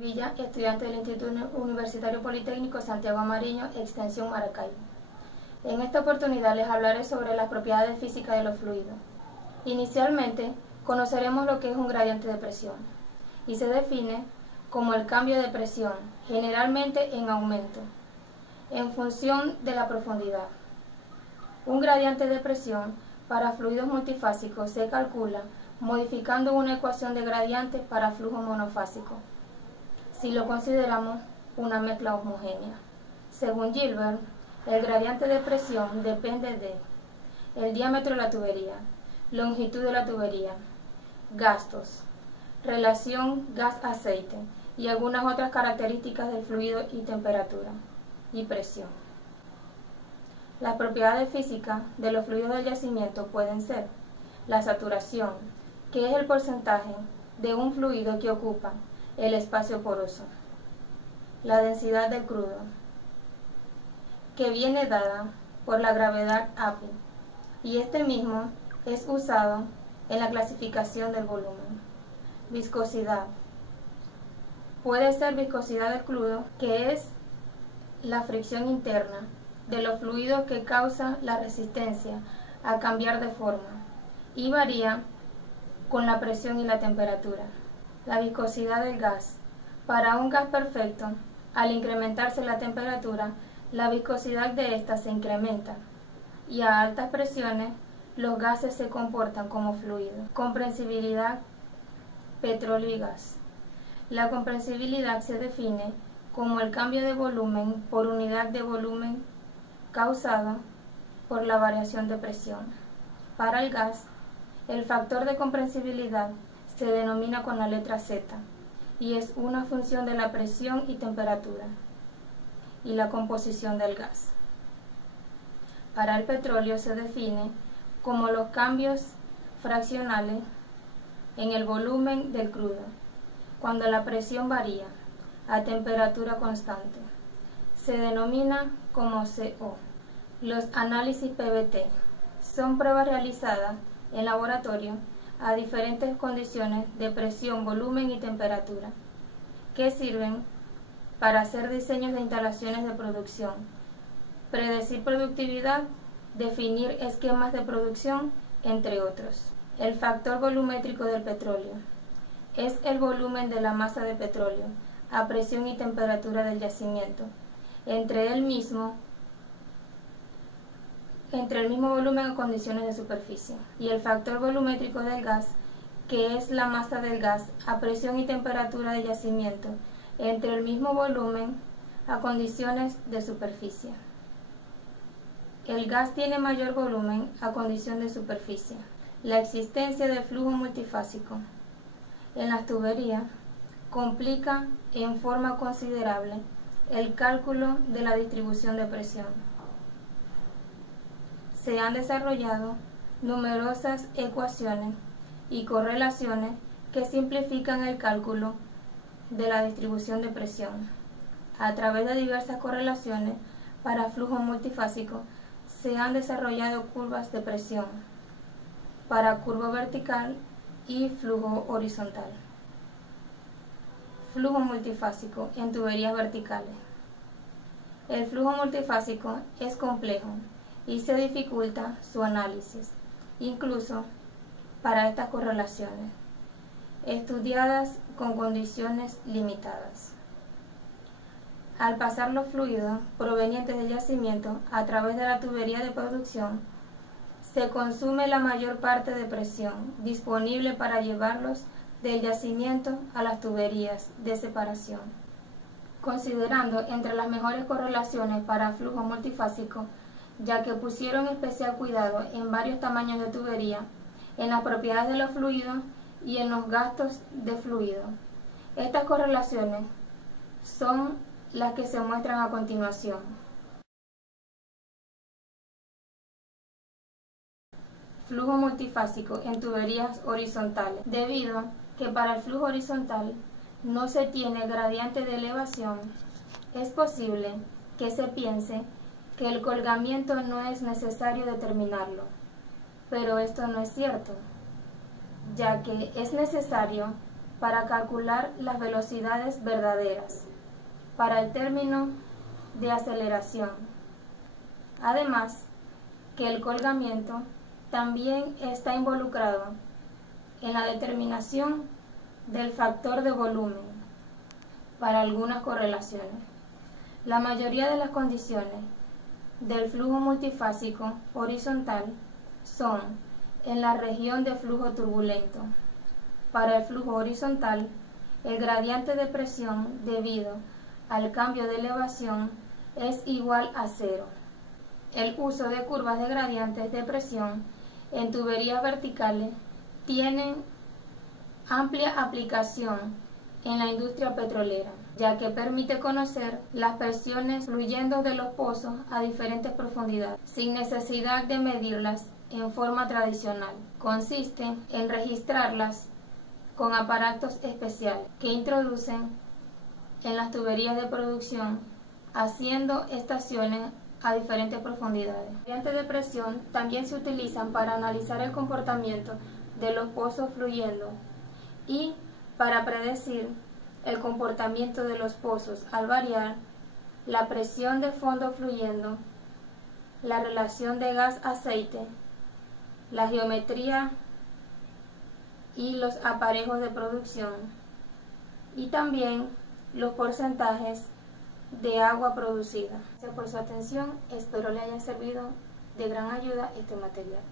Villa, estudiante del Instituto Universitario Politécnico Santiago Amariño, extensión Maracaibo. En esta oportunidad les hablaré sobre las propiedades físicas de los fluidos. Inicialmente, conoceremos lo que es un gradiente de presión y se define como el cambio de presión, generalmente en aumento, en función de la profundidad. Un gradiente de presión para fluidos multifásicos se calcula modificando una ecuación de gradiente para flujo monofásico, si lo consideramos una mezcla homogénea. Según Gilbert, el gradiente de presión depende de el diámetro de la tubería, longitud de la tubería, gastos, relación gas-aceite y algunas otras características del fluido y temperatura y presión. Las propiedades físicas de los fluidos del yacimiento pueden ser la saturación, que es el porcentaje de un fluido que ocupa el espacio poroso, la densidad del crudo, que viene dada por la gravedad API, y este mismo es usado en la clasificación del volumen. Viscosidad. Puede ser viscosidad del crudo, que es la fricción interna de los fluidos que causa la resistencia a cambiar de forma y varía con la presión y la temperatura. La viscosidad del gas. Para un gas perfecto, al incrementarse la temperatura, la viscosidad de ésta se incrementa y a altas presiones los gases se comportan como fluidos. Comprensibilidad, petróleo y gas. La comprensibilidad se define como el cambio de volumen por unidad de volumen causado por la variación de presión. Para el gas, el factor de comprensibilidad se denomina con la letra Z y es una función de la presión y temperatura y la composición del gas. Para el petróleo se define como los cambios fraccionales en el volumen del crudo, cuando la presión varía a temperatura constante. Se denomina como CO. Los análisis PVT son pruebas realizadas en laboratorio a diferentes condiciones de presión, volumen y temperatura, que sirven para hacer diseños de instalaciones de producción, predecir productividad, definir esquemas de producción, entre otros. El factor volumétrico del petróleo es el volumen de la masa de petróleo a presión y temperatura del yacimiento, entre el mismo volumen a condiciones de superficie, y el factor volumétrico del gas, que es la masa del gas a presión y temperatura del yacimiento, entre el mismo volumen a condiciones de superficie. El gas tiene mayor volumen a condición de superficie. La existencia de flujo multifásico en las tuberías complica en forma considerable el cálculo de la distribución de presión. Se han desarrollado numerosas ecuaciones y correlaciones que simplifican el cálculo de la distribución de presión. A través de diversas correlaciones para flujo multifásico se han desarrollado curvas de presión para curvo vertical y flujo horizontal. Flujo multifásico en tuberías verticales. El flujo multifásico es complejo y se dificulta su análisis, incluso para estas correlaciones, estudiadas con condiciones limitadas. Al pasar los fluidos provenientes del yacimiento a través de la tubería de producción, se consume la mayor parte de presión disponible para llevarlos del yacimiento a las tuberías de separación. Considerando entre las mejores correlaciones para flujo multifásico, ya que pusieron especial cuidado en varios tamaños de tubería, en las propiedades de los fluidos y en los gastos de fluido. Estas correlaciones son las que se muestran a continuación. Flujo multifásico en tuberías horizontales. Debido que para el flujo horizontal no se tiene gradiente de elevación, es posible que se piense que el colgamiento no es necesario determinarlo, pero esto no es cierto, ya que es necesario para calcular las velocidades verdaderas para el término de aceleración. Además, que el colgamiento también está involucrado en la determinación del factor de volumen para algunas correlaciones. La mayoría de las condiciones del flujo multifásico horizontal son en la región de flujo turbulento. Para el flujo horizontal, el gradiente de presión debido al cambio de elevación es igual a 0. El uso de curvas de gradientes de presión en tuberías verticales tienen amplia aplicación en la industria petrolera, ya que permite conocer las presiones fluyendo de los pozos a diferentes profundidades, sin necesidad de medirlas en forma tradicional. Consiste en registrarlas con aparatos especiales que introducen en las tuberías de producción, haciendo estaciones a diferentes profundidades. Los gradientes de presión también se utilizan para analizar el comportamiento de los pozos fluyendo y para predecir el comportamiento de los pozos al variar la presión de fondo fluyendo, la relación de gas-aceite, la geometría y los aparejos de producción, y también los porcentajes de agua producida. Gracias por su atención, espero le haya servido de gran ayuda este material.